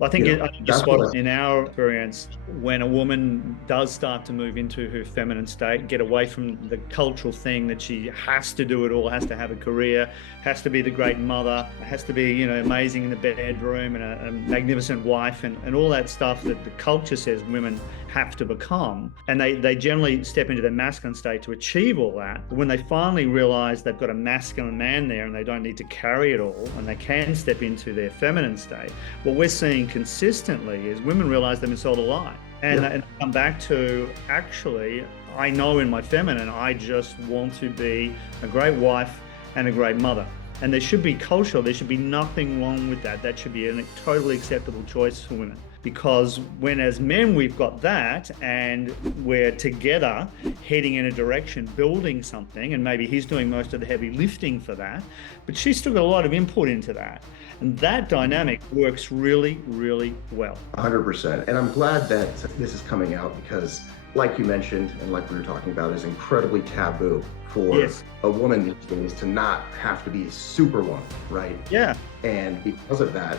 I think you're That's spot what on. In our experience, when a woman does start to move into her feminine state, get away from the cultural thing that she has to do it all, has to have a career, has to be the great mother, has to be, amazing in the bedroom and a magnificent wife and all that stuff that the culture says women have to become. And they generally step into their masculine state to achieve all that. But when they finally realize they've got a masculine man there and they don't need to carry it all and they can step into their feminine state, what we're seeing consistently is women realize they've been sold a lie. And come back to, actually, I know in my feminine, I just want to be a great wife and a great mother. And there should be there should be nothing wrong with that. That should be a totally acceptable choice for women. Because when as men we've got that and we're together heading in a direction, building something, and maybe he's doing most of the heavy lifting for that, but she's still got a lot of input into that. And that dynamic works really, really well. 100%. And I'm glad that this is coming out because, like you mentioned, and like we were talking about, is incredibly taboo for a woman these days to not have to be a superwoman, right? Yeah. And because of that,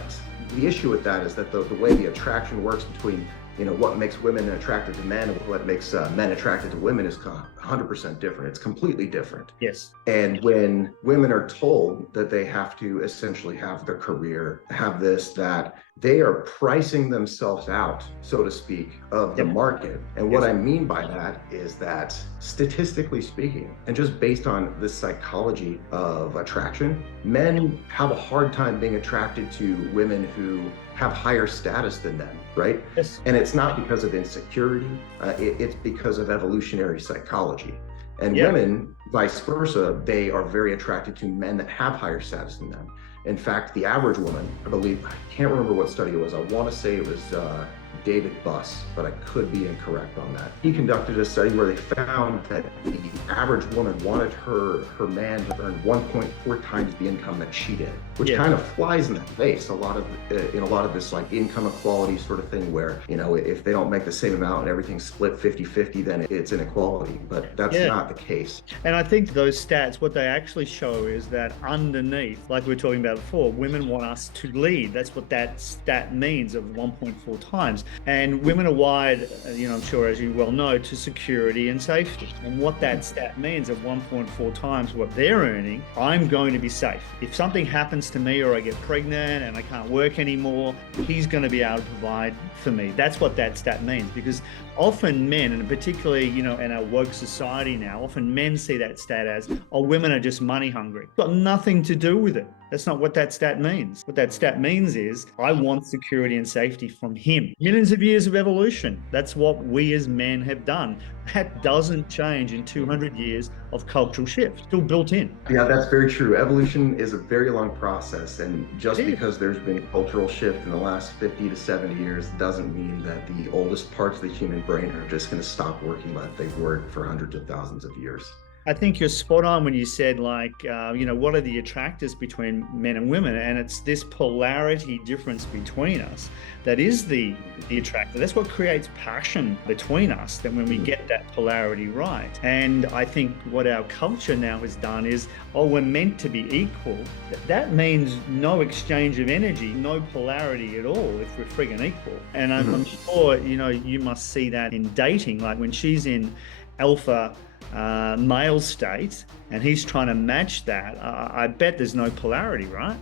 the issue with that is that the way the attraction works between what makes women attracted to men and what makes men attracted to women is 100% different. It's completely different. Yes. And when women are told that they have to essentially have their career, have this, that, they are pricing themselves out, so to speak, of the market. And what I mean by that is that statistically speaking, and just based on the psychology of attraction, men have a hard time being attracted to women who have higher status than them, right? Yes. And it's not because of insecurity, it's because of evolutionary psychology. And women, vice versa, they are very attracted to men that have higher status than them. In fact, the average woman, I believe, I can't remember what study it was. I want to say it was David Buss, but I could be incorrect on that. He conducted a study where they found that the average woman wanted her man to earn 1.4 times the income that she did, which kind of flies in the face in a lot of this like income equality sort of thing where, if they don't make the same amount and everything's split 50-50, then it's inequality, but that's not the case. And I think those stats, what they actually show is that underneath, like we were talking about before, women want us to lead. That's what that stat means of 1.4 times. And women are wired, I'm sure as you well know, to security and safety. And what that stat means of 1.4 times what they're earning, I'm going to be safe. If something happens to me or I get pregnant and I can't work anymore, he's going to be able to provide for me. That's what that stat means, because often men, and particularly, in our woke society now, often men see that stat as, oh, women are just money hungry. It's got nothing to do with it. That's not what that stat means. What that stat means is, I want security and safety from him. Millions of years of evolution. That's what we as men have done. That doesn't change in 200 years of cultural shift. Still built in. Yeah, that's very true. Evolution is a very long process. And just because there's been cultural shift in the last 50 to 70 years doesn't mean that the oldest parts of the human brain are just going to stop working like they've worked for hundreds of thousands of years. I think you're spot on when you said, what are the attractors between men and women? And it's this polarity difference between us that is the attractor. That's what creates passion between us, that when we get that polarity right. And I think what our culture now has done is, we're meant to be equal. That means no exchange of energy, no polarity at all if we're friggin' equal. And I'm sure, you must see that in dating, like when she's in alpha male state and he's trying to match that, I bet there's no polarity, right?